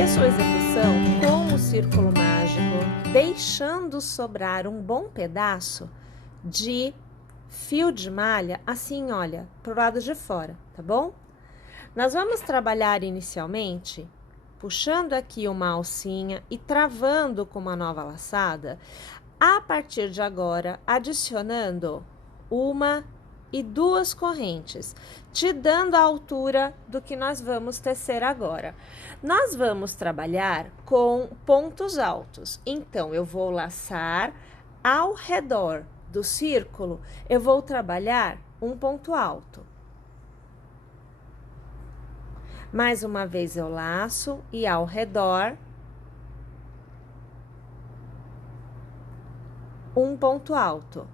fazer sua execução com o círculo mágico, deixando sobrar um bom pedaço de fio de malha, assim, olha, pro lado de fora, tá bom? Nós vamos trabalhar inicialmente puxando aqui uma alcinha e travando com uma nova laçada, a partir de agora, adicionando uma e duas correntes, te dando a altura do que nós vamos tecer agora. Nós vamos trabalhar com pontos altos, então eu vou laçar ao redor do círculo, eu vou trabalhar um ponto alto. Mais uma vez eu laço e ao redor um ponto alto.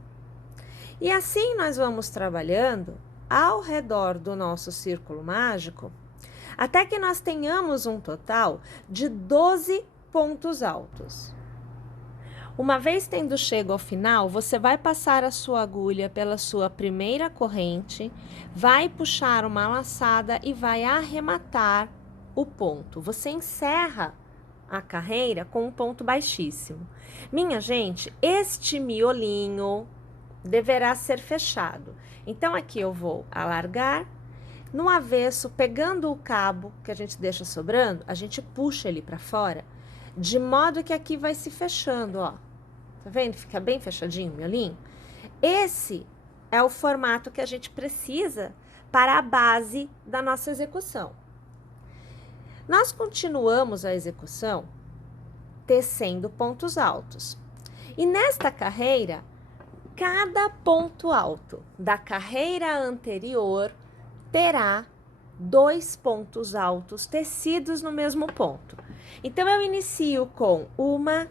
E assim nós vamos trabalhando ao redor do nosso círculo mágico, até que nós tenhamos um total de 12 pontos altos. Uma vez tendo chego ao final, você vai passar a sua agulha pela sua primeira corrente, vai puxar uma laçada e vai arrematar o ponto. Você encerra a carreira com um ponto baixíssimo. Minha gente, este miolinho deverá ser fechado. Então, aqui eu vou alargar, no avesso, pegando o cabo que a gente deixa sobrando, a gente puxa ele para fora, de modo que aqui vai se fechando, ó. Tá vendo? Fica bem fechadinho o miolinho. Esse é o formato que a gente precisa para a base da nossa execução. Nós continuamos a execução tecendo pontos altos. E nesta carreira, cada ponto alto da carreira anterior terá 2 pontos altos tecidos no mesmo ponto. Então, eu inicio com 1,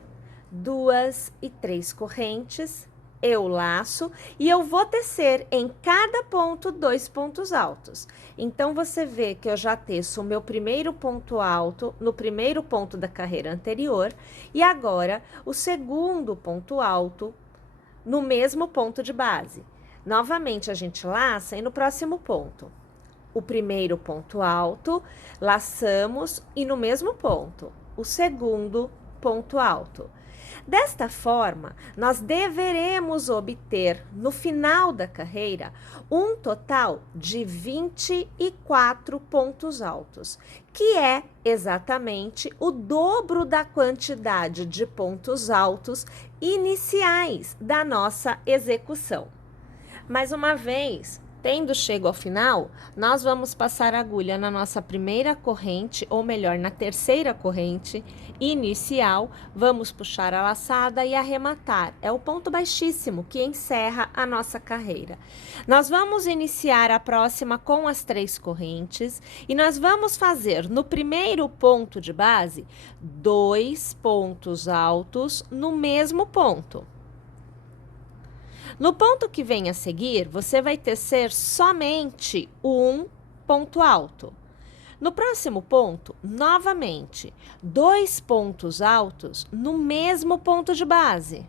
2 e 3 correntes, eu laço e eu vou tecer em cada ponto 2 pontos altos. Então, você vê que eu já teço o meu primeiro ponto alto no primeiro ponto da carreira anterior e agora o segundo ponto alto no mesmo ponto de base. Novamente, a gente laça e no próximo ponto, o primeiro ponto alto, laçamos e no mesmo ponto, o segundo ponto alto. Desta forma, nós deveremos obter, no final da carreira, um total de 24 pontos altos, que é exatamente o dobro da quantidade de pontos altos iniciais da nossa execução. Mais uma vez, tendo chego ao final, nós vamos passar a agulha na nossa primeira corrente, ou melhor, na terceira corrente inicial, vamos puxar a laçada e arrematar. É o ponto baixíssimo que encerra a nossa carreira. Nós vamos iniciar a próxima com as 3 correntes e nós vamos fazer no primeiro ponto de base 2 pontos altos no mesmo ponto. No ponto que vem a seguir, você vai tecer somente um ponto alto. No próximo ponto, novamente, 2 pontos altos no mesmo ponto de base.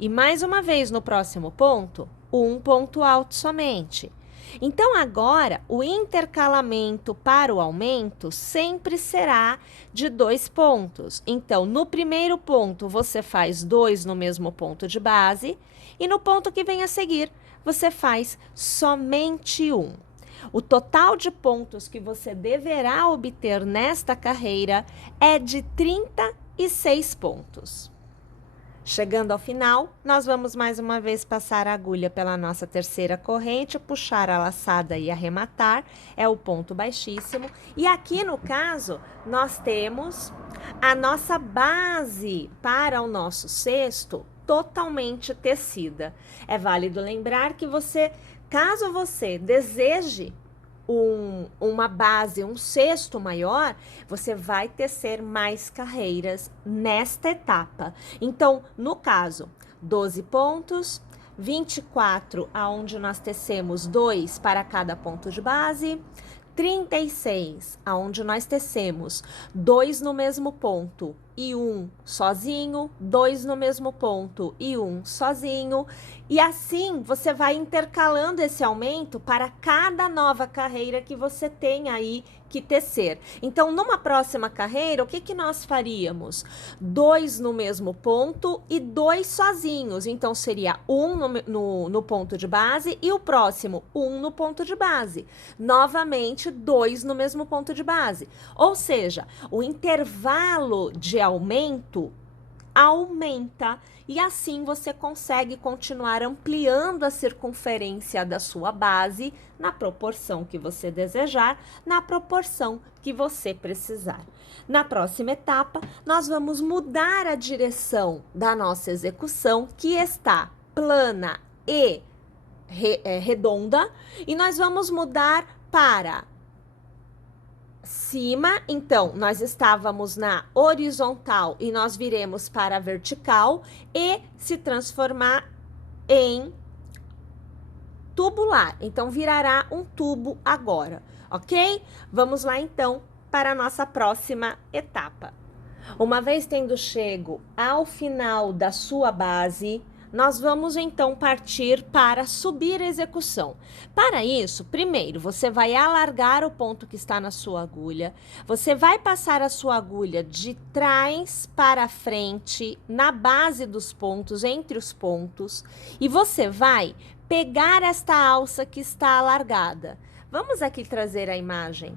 E mais uma vez no próximo ponto, um ponto alto somente. Então, agora, o intercalamento para o aumento sempre será de 2 pontos. Então, no primeiro ponto, você faz 2 no mesmo ponto de base, e no ponto que vem a seguir, você faz somente 1. O total de pontos que você deverá obter nesta carreira é de 36 pontos. Chegando ao final, nós vamos mais uma vez passar a agulha pela nossa terceira corrente, puxar a laçada e arrematar, é o ponto baixíssimo. E aqui no caso, nós temos a nossa base para o nosso cesto totalmente tecida. É válido lembrar que caso você deseje uma base, um cesto maior, você vai tecer mais carreiras nesta etapa. Então, no caso, 12 pontos, 24, aonde nós tecemos 2 para cada ponto de base, 36, aonde nós tecemos 2 no mesmo ponto, e um sozinho, 2 no mesmo ponto e um sozinho. E assim você vai intercalando esse aumento para cada nova carreira que você tem aí que tecer. Então, numa próxima carreira, o que que nós faríamos? 2 no mesmo ponto e 2 sozinhos. Então, seria um no ponto de base e o próximo, um no ponto de base. Novamente, 2 no mesmo ponto de base. Ou seja, o intervalo de aumento aumenta e assim você consegue continuar ampliando a circunferência da sua base na proporção que você desejar, na proporção que você precisar. Na próxima etapa, nós vamos mudar a direção da nossa execução, que está plana e redonda, e nós vamos mudar para cima. Então, nós estávamos na horizontal e nós viremos para a vertical e se transformar em tubular. Então, virará um tubo agora, ok? Vamos lá, então, para a nossa próxima etapa. Uma vez tendo chego ao final da sua base, nós vamos então partir para subir a execução. Para isso, primeiro, você vai alargar o ponto que está na sua agulha, você vai passar a sua agulha de trás para frente, na base dos pontos, entre os pontos, e você vai pegar esta alça que está alargada. Vamos aqui trazer a imagem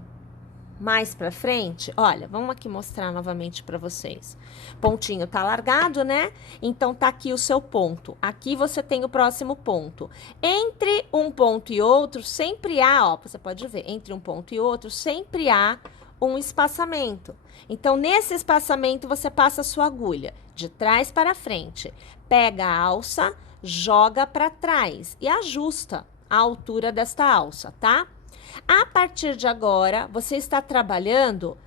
mais para frente. Olha, vamos aqui mostrar novamente para vocês. Pontinho tá largado, né? Então tá aqui o seu ponto. Aqui você tem o próximo ponto. Entre um ponto e outro, sempre há, ó, você pode ver, entre um ponto e outro, sempre há um espaçamento. Então, nesse espaçamento, você passa a sua agulha de trás para frente. Pega a alça, joga para trás e ajusta a altura desta alça, tá? A partir de agora, você está trabalhando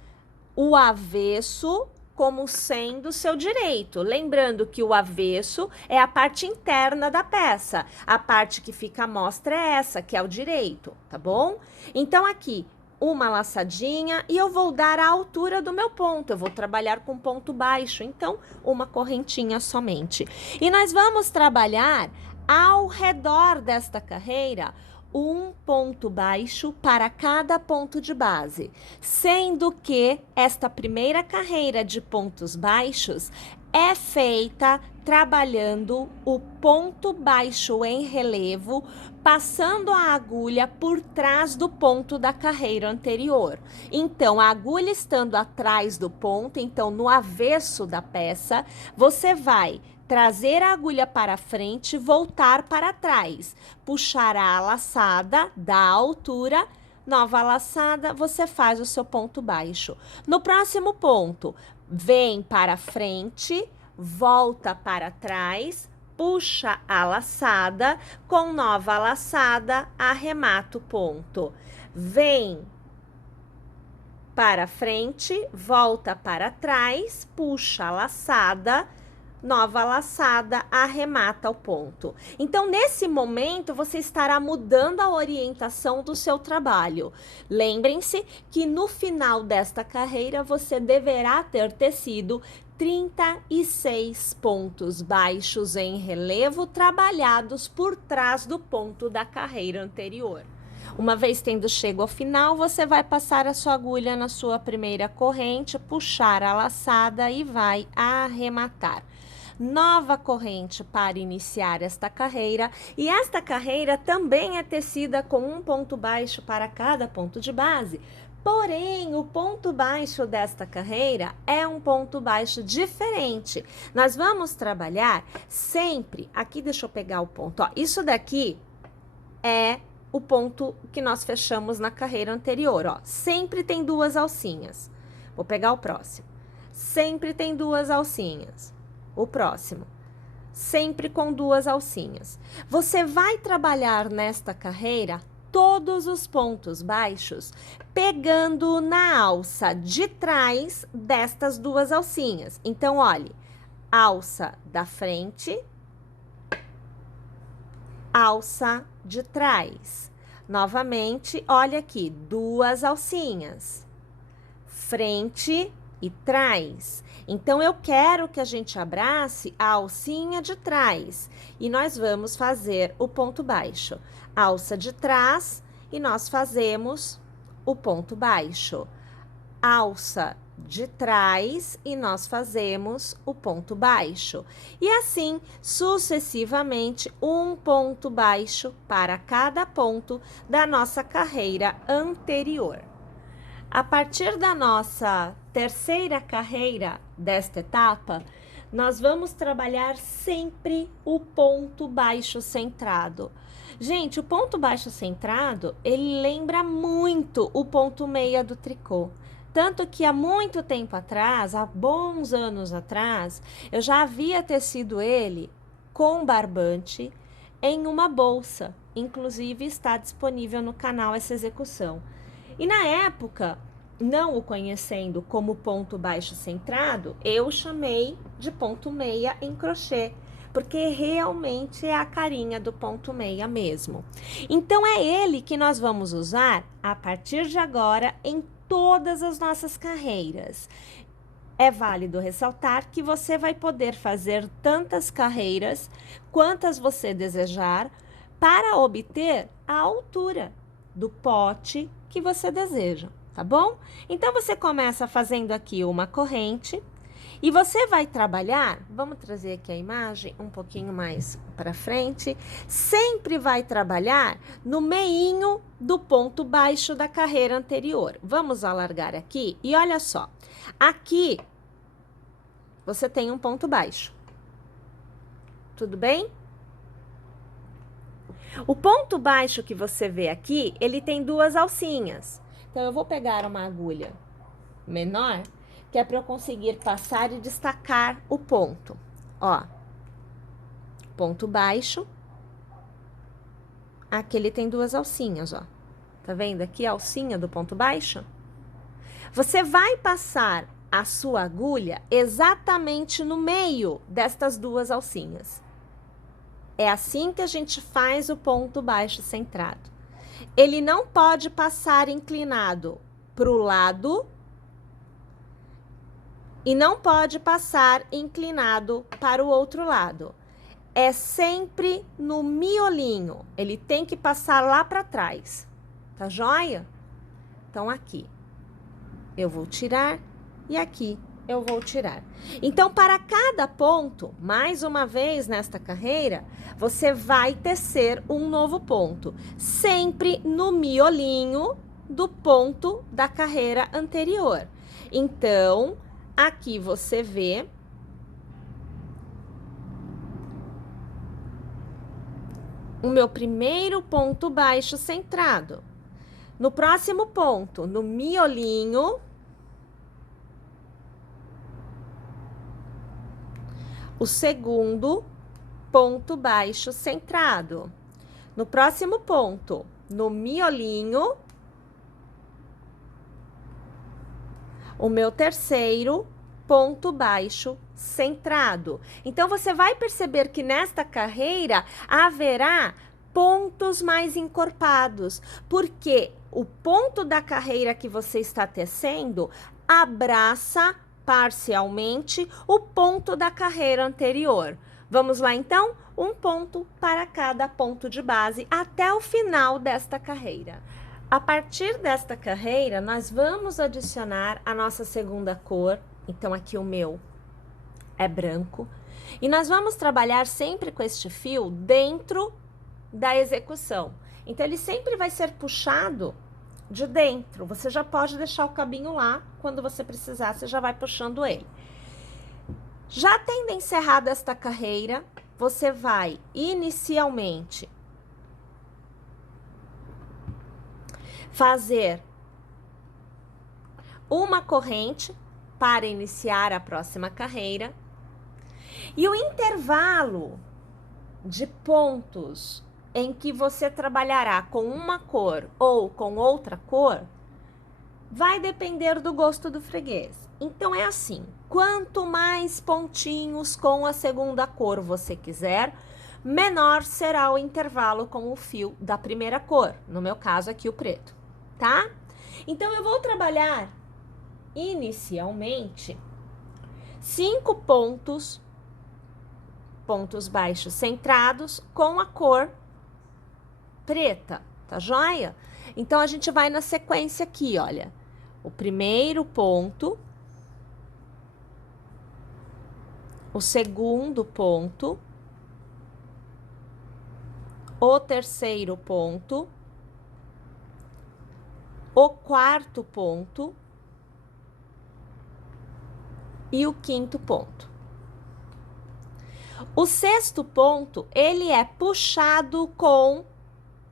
o avesso como sendo seu direito. Lembrando que o avesso é a parte interna da peça. A parte que fica à mostra é essa, que é o direito, tá bom? Então, aqui, uma laçadinha e eu vou dar a altura do meu ponto. Eu vou trabalhar com ponto baixo, então, uma correntinha somente. E nós vamos trabalhar ao redor desta carreira um ponto baixo para cada ponto de base, sendo que esta primeira carreira de pontos baixos é feita trabalhando o ponto baixo em relevo, passando a agulha por trás do ponto da carreira anterior. Então, a agulha estando atrás do ponto, então no avesso da peça, você vai trazer a agulha para frente, voltar para trás, puxar a laçada da altura, nova laçada, você faz o seu ponto baixo. No próximo ponto, vem para frente, volta para trás, puxa a laçada, com nova laçada, arremata o ponto. Vem para frente, volta para trás, puxa a laçada, nova laçada, arremata o ponto. Então, nesse momento, você estará mudando a orientação do seu trabalho. Lembrem-se que no final desta carreira, você deverá ter tecido 36 pontos baixos em relevo trabalhados por trás do ponto da carreira anterior. Uma vez tendo chego ao final, você vai passar a sua agulha na sua primeira corrente, puxar a laçada e vai arrematar. Nova corrente para iniciar esta carreira, e esta carreira também é tecida com um ponto baixo para cada ponto de base. Porém, o ponto baixo desta carreira é um ponto baixo diferente. Nós vamos trabalhar sempre, aqui deixa eu pegar o ponto, ó, isso daqui é o ponto que nós fechamos na carreira anterior, ó, sempre tem duas alcinhas. Vou pegar o próximo. Sempre tem duas alcinhas. O próximo, sempre com duas alcinhas. Você vai trabalhar nesta carreira todos os pontos baixos, pegando na alça de trás destas duas alcinhas. Então, olhe, alça da frente, alça de trás. Novamente, olha aqui, duas alcinhas. Frente, e trás. Então, eu quero que a gente abrace a alcinha de trás. E nós vamos fazer o ponto baixo. Alça de trás e nós fazemos o ponto baixo. Alça de trás e nós fazemos o ponto baixo. E assim, sucessivamente, um ponto baixo para cada ponto da nossa carreira anterior. A partir da nossa terceira carreira desta etapa, nós vamos trabalhar sempre o ponto baixo centrado. Gente, o ponto baixo centrado, ele lembra muito o ponto meia do tricô. Tanto que há muito tempo atrás, há bons anos atrás, eu já havia tecido ele com barbante em uma bolsa. Inclusive, está disponível no canal essa execução. E na época, não o conhecendo como ponto baixo centrado, eu chamei de ponto meia em crochê, porque realmente é a carinha do ponto meia mesmo. Então, é ele que nós vamos usar a partir de agora em todas as nossas carreiras. É válido ressaltar que você vai poder fazer tantas carreiras quantas você desejar para obter a altura do pote que você deseja, tá bom? Então, você começa fazendo aqui uma corrente e você vai trabalhar, vamos trazer aqui a imagem um pouquinho mais para frente, sempre vai trabalhar no meinho do ponto baixo da carreira anterior. Vamos alargar aqui e olha só, aqui você tem um ponto baixo, tudo bem? O ponto baixo que você vê aqui, ele tem duas alcinhas. Então, eu vou pegar uma agulha menor, que é para eu conseguir passar e destacar o ponto. Ó, ponto baixo. Aqui ele tem duas alcinhas, ó. Tá vendo aqui a alcinha do ponto baixo? Você vai passar a sua agulha exatamente no meio destas duas alcinhas. É assim que a gente faz o ponto baixo centrado. Ele não pode passar inclinado para o lado e não pode passar inclinado para o outro lado. É sempre no miolinho. Ele tem que passar lá para trás. Tá joia? Então, aqui eu vou tirar e aqui eu vou tirar. Então, para cada ponto, mais uma vez nesta carreira, você vai tecer um novo ponto, sempre no miolinho do ponto da carreira anterior. Então, aqui você vê o meu primeiro ponto baixo centrado. No próximo ponto, no miolinho, o segundo ponto baixo centrado. No próximo ponto, no miolinho, o meu terceiro ponto baixo centrado. Então, você vai perceber que nesta carreira haverá pontos mais encorpados, porque o ponto da carreira que você está tecendo abraça parcialmente o ponto da carreira anterior. Vamos lá, então? Um ponto para cada ponto de base até o final desta carreira. A partir desta carreira, nós vamos adicionar a nossa segunda cor. Então, aqui o meu é branco. E nós vamos trabalhar sempre com este fio dentro da execução. Então, ele sempre vai ser puxado de dentro. Você já pode deixar o cabinho lá, quando você precisar, você já vai puxando ele. Já tendo encerrado esta carreira, você vai inicialmente fazer uma corrente para iniciar a próxima carreira. E o intervalo de pontos em que você trabalhará com uma cor ou com outra cor vai depender do gosto do freguês. Então, é assim, quanto mais pontinhos com a segunda cor você quiser, menor será o intervalo com o fio da primeira cor, no meu caso aqui o preto, tá? Então, eu vou trabalhar inicialmente 5 pontos baixos centrados com a cor preta, tá joia? Então, a gente vai na sequência aqui, olha. O primeiro ponto, o segundo ponto, o terceiro ponto, o quarto ponto e o quinto ponto. O sexto ponto, ele é puxado com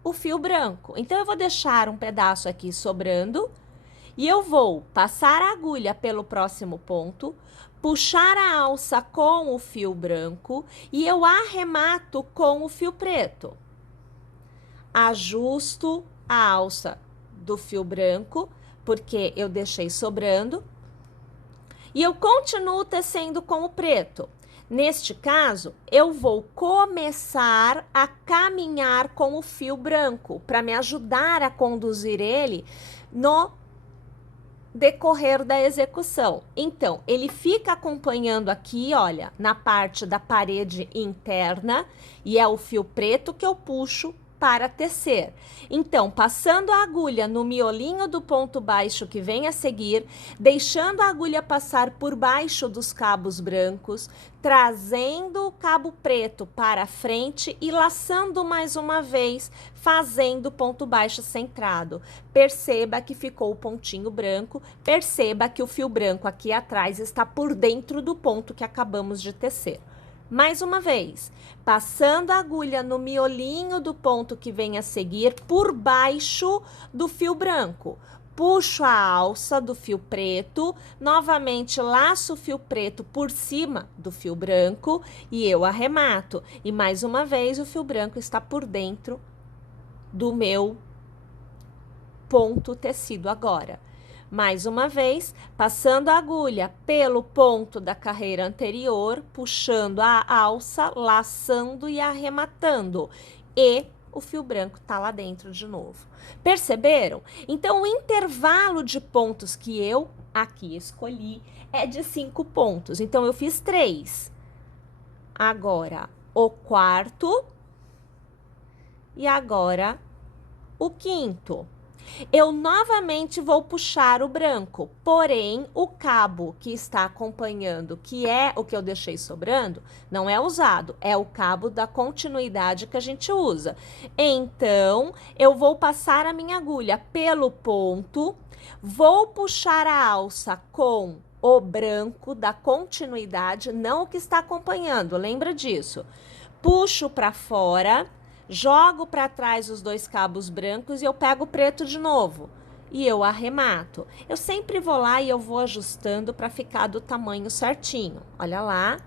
o fio branco. Então, eu vou deixar um pedaço aqui sobrando e eu vou passar a agulha pelo próximo ponto, puxar a alça com o fio branco e eu arremato com o fio preto. Ajusto a alça do fio branco, porque eu deixei sobrando, e eu continuo tecendo com o preto. Neste caso, eu vou começar a caminhar com o fio branco, para me ajudar a conduzir ele no decorrer da execução. Então, ele fica acompanhando aqui, olha, na parte da parede interna, e é o fio preto que eu puxo para tecer. Então, passando a agulha no miolinho do ponto baixo que vem a seguir, deixando a agulha passar por baixo dos cabos brancos, trazendo o cabo preto para frente e laçando mais uma vez, fazendo ponto baixo centrado. Perceba que ficou o pontinho branco, perceba que o fio branco aqui atrás está por dentro do ponto que acabamos de tecer. Mais uma vez, passando a agulha no miolinho do ponto que vem a seguir, por baixo do fio branco. Puxo a alça do fio preto, novamente laço o fio preto por cima do fio branco e eu arremato. E mais uma vez o fio branco está por dentro do meu ponto tecido agora. Mais uma vez, passando a agulha pelo ponto da carreira anterior, puxando a alça, laçando e arrematando. E o fio branco tá lá dentro de novo. Perceberam? Então, o intervalo de pontos que eu aqui escolhi é de 5 pontos. Então, eu fiz 3. Agora, o quarto e agora o quinto. Eu novamente vou puxar o branco, porém o cabo que está acompanhando, que é o que eu deixei sobrando, não é usado, é o cabo da continuidade que a gente usa. Então, eu vou passar a minha agulha pelo ponto, vou puxar a alça com o branco da continuidade, não o que está acompanhando, lembra disso? Puxo para fora. Jogo para trás os 2 cabos brancos e eu pego o preto de novo. E eu arremato. Eu sempre vou lá e eu vou ajustando para ficar do tamanho certinho. Olha lá.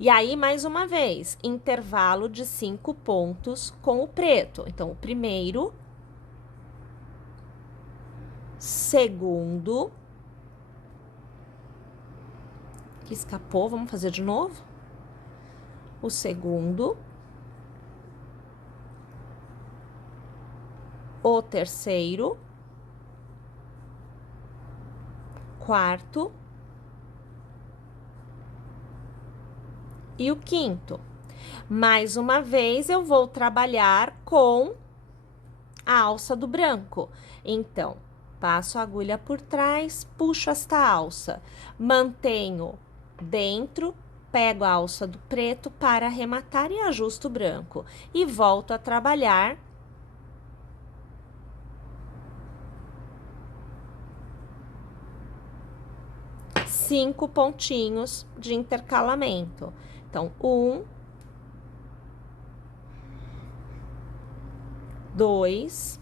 E aí, mais uma vez, intervalo de 5 pontos com o preto. Então, o primeiro, segundo, que escapou, vamos fazer de novo. O segundo, o terceiro, quarto e o quinto. Mais uma vez, eu vou trabalhar com a alça do branco. Então, passo a agulha por trás, puxo esta alça, mantenho dentro, pego a alça do preto para arrematar e ajusto o branco. E volto a trabalhar 5 pontinhos de intercalamento. Então, 1, 2,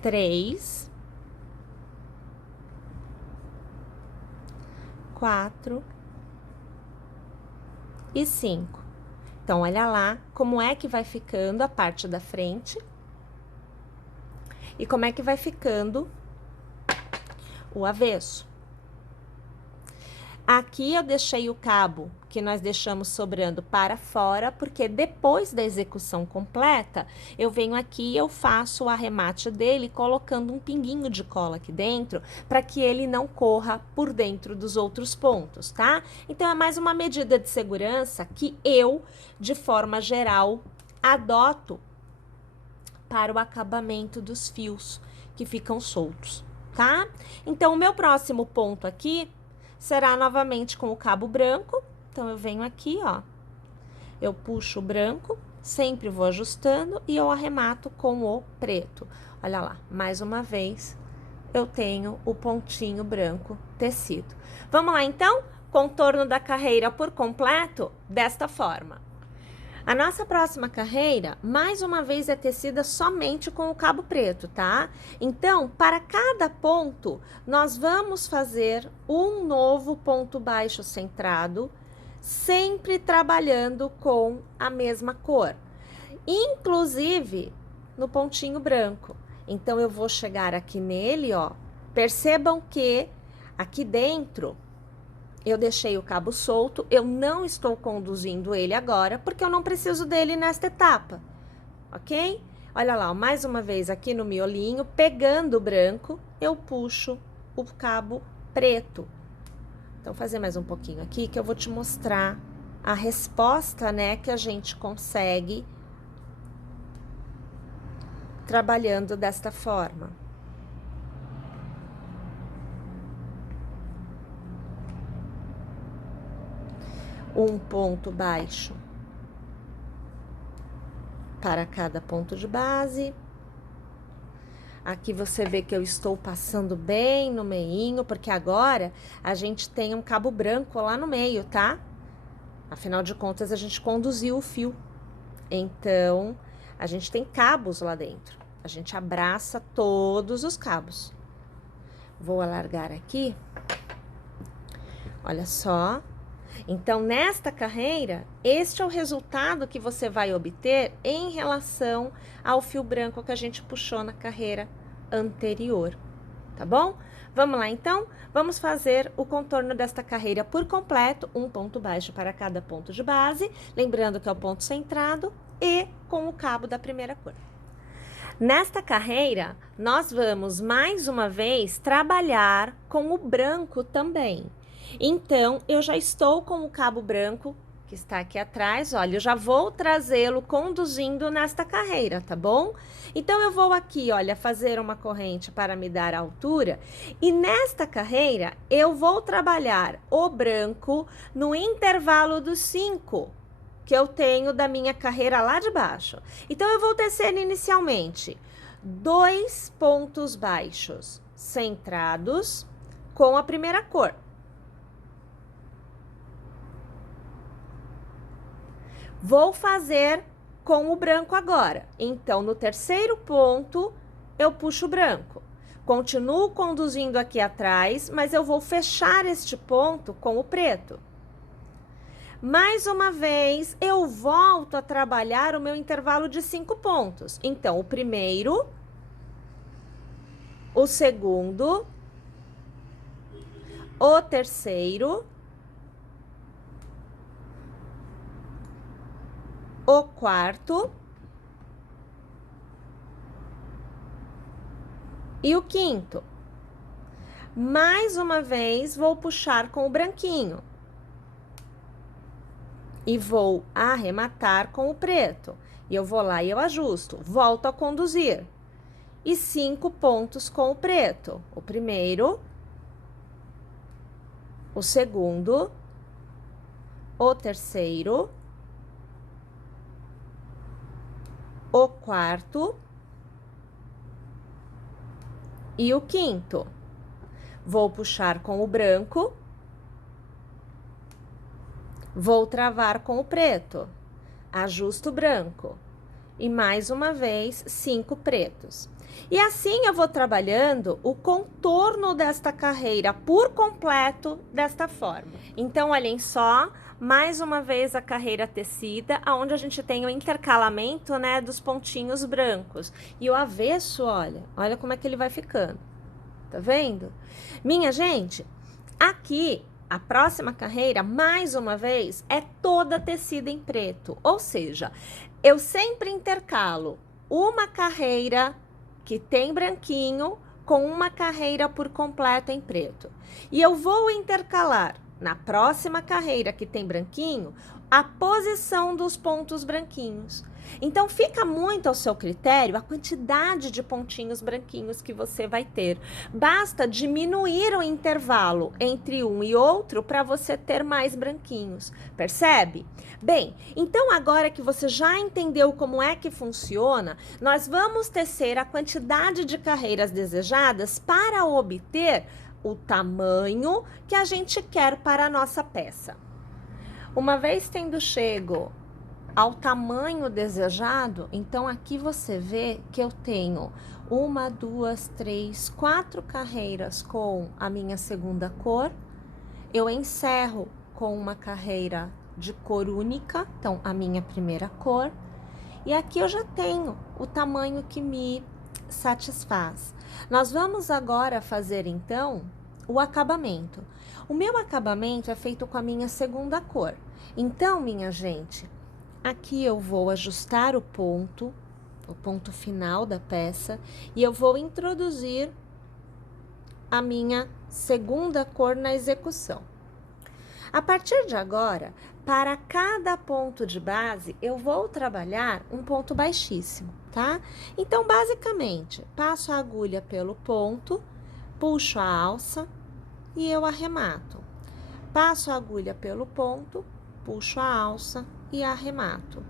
3, 4 e 5. Então, olha lá como é que vai ficando a parte da frente e como é que vai ficando o avesso. Aqui eu deixei o cabo que nós deixamos sobrando para fora, porque depois da execução completa, eu venho aqui e eu faço o arremate dele colocando um pinguinho de cola aqui dentro, para que ele não corra por dentro dos outros pontos, tá? Então, é mais uma medida de segurança que eu, de forma geral, adoto para o acabamento dos fios que ficam soltos, tá? Então, o meu próximo ponto aqui será novamente com o cabo branco. Então, eu venho aqui, ó, eu puxo o branco, sempre vou ajustando e eu arremato com o preto. Olha lá, mais uma vez, eu tenho o pontinho branco tecido. Vamos lá, então? Contorno da carreira por completo, desta forma. A nossa próxima carreira, mais uma vez, é tecida somente com o cabo preto, tá? Então, para cada ponto, nós vamos fazer um novo ponto baixo centrado, sempre trabalhando com a mesma cor, inclusive no pontinho branco. Então, eu vou chegar aqui nele, ó. Percebam que aqui dentro eu deixei o cabo solto, eu não estou conduzindo ele agora, porque eu não preciso dele nesta etapa, ok? Olha lá, ó, mais uma vez aqui no miolinho, pegando o branco, eu puxo o cabo preto. Então, vou fazer mais um pouquinho aqui, que eu vou te mostrar a resposta, né, que a gente consegue trabalhando desta forma. Um ponto baixo para cada ponto de base. Aqui você vê que eu estou passando bem no meinho, porque agora a gente tem um cabo branco lá no meio, tá? Afinal de contas, a gente conduziu o fio. Então, a gente tem cabos lá dentro. A gente abraça todos os cabos. Vou alargar aqui. Olha só. Então, nesta carreira, este é o resultado que você vai obter em relação ao fio branco que a gente puxou na carreira anterior, tá bom? Vamos lá, então? Vamos fazer o contorno desta carreira por completo, um ponto baixo para cada ponto de base, lembrando que é o ponto centrado e com o cabo da primeira cor. Nesta carreira, nós vamos, mais uma vez, trabalhar com o branco também. Então, eu já estou com o cabo branco, que está aqui atrás, olha, eu já vou trazê-lo conduzindo nesta carreira, tá bom? Então, eu vou aqui, olha, fazer uma corrente para me dar a altura, e nesta carreira, eu vou trabalhar o branco no intervalo dos 5 que eu tenho da minha carreira lá de baixo. Então, eu vou tecer inicialmente 2 pontos baixos centrados com a primeira cor. Vou fazer com o branco agora. Então, no terceiro ponto, eu puxo o branco. Continuo conduzindo aqui atrás, mas eu vou fechar este ponto com o preto. Mais uma vez, eu volto a trabalhar o meu intervalo de 5 pontos. Então, o primeiro, o segundo, o terceiro, o quarto e o quinto. Mais uma vez, vou puxar com o branquinho. E vou arrematar com o preto. E eu vou lá e eu ajusto. Volto a conduzir. E 5 pontos com o preto. O primeiro, o segundo, o terceiro, o quarto e o quinto. Vou puxar com o branco, vou travar com o preto, ajusto o branco e mais uma vez 5 pretos. E assim eu vou trabalhando o contorno desta carreira por completo desta forma. Então, olhem só, mais uma vez a carreira tecida, onde a gente tem o intercalamento, né, dos pontinhos brancos. E o avesso, olha como é que ele vai ficando. Tá vendo? Minha gente, aqui A próxima carreira, mais uma vez, é toda tecida em preto. Ou seja, eu sempre intercalo uma carreira que tem branquinho com uma carreira por completo em preto. E eu vou intercalar na próxima carreira que tem branquinho a posição dos pontos branquinhos. Então, fica muito ao seu critério a quantidade de pontinhos branquinhos que você vai ter. Basta diminuir o intervalo entre um e outro para você ter mais branquinhos, percebe? Bem, então agora que você já entendeu como é que funciona, nós vamos tecer a quantidade de carreiras desejadas para obter o tamanho que a gente quer para a nossa peça. Uma vez tendo chego ao tamanho desejado, então aqui você vê que eu tenho 1, 2, 3, 4 carreiras com a minha segunda cor. Eu encerro com uma carreira de cor única, então a minha primeira cor. E aqui eu já tenho o tamanho que me satisfaz. Nós vamos agora fazer então o acabamento. O meu acabamento é feito com a minha segunda cor. Então, minha gente, aqui eu vou ajustar o ponto final da peça, e eu vou introduzir a minha segunda cor na execução. A partir de agora, para cada ponto de base, eu vou trabalhar um ponto baixíssimo, tá? Então, basicamente, passo a agulha pelo ponto, puxo a alça e eu arremato. Passo a agulha pelo ponto, puxo a alça e arremato.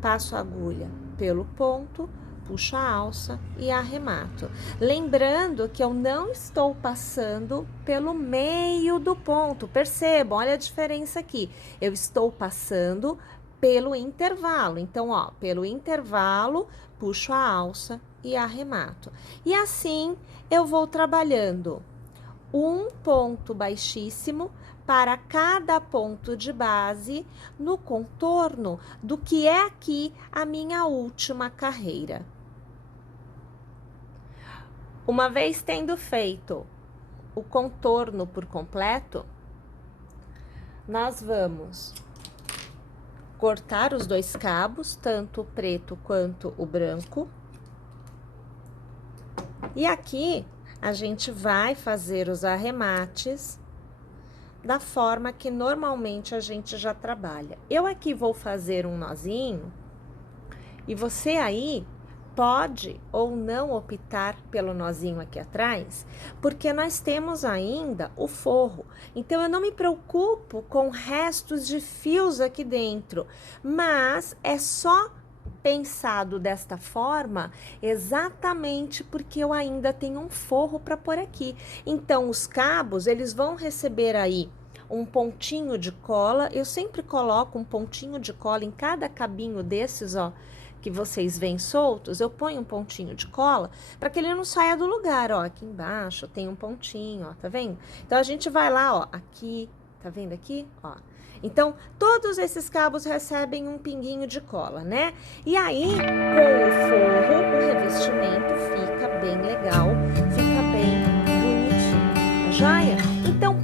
Passo a agulha pelo ponto, puxo a alça e arremato. Lembrando que eu não estou passando pelo meio do ponto. Percebam, olha a diferença aqui. Eu estou passando pelo intervalo. Então, ó, pelo intervalo, puxo a alça e arremato. E assim eu vou trabalhando um ponto baixíssimo para cada ponto de base no contorno do que é aqui a minha última carreira. Uma vez tendo feito o contorno por completo, nós vamos cortar os dois cabos, tanto o preto quanto o branco. E aqui a gente vai fazer os arremates da forma que normalmente a gente já trabalha. Eu aqui vou fazer um nozinho e você aí pode ou não optar pelo nozinho aqui atrás, porque nós temos ainda o forro. Então, eu não me preocupo com restos de fios aqui dentro, mas é só pensado desta forma exatamente porque eu ainda tenho um forro para pôr aqui. Então, os cabos, eles vão receber aí um pontinho de cola. Eu sempre coloco um pontinho de cola em cada cabinho desses, ó, que vocês veem soltos. Eu ponho um pontinho de cola para que ele não saia do lugar, ó. Aqui embaixo tem um pontinho, ó, tá vendo? Então, a gente vai lá, ó, aqui, tá vendo aqui? Ó. Então, todos esses cabos recebem um pinguinho de cola, né? E aí, com o forro, o revestimento fica bem legal, fica bem bonitinho, tá joia? Então,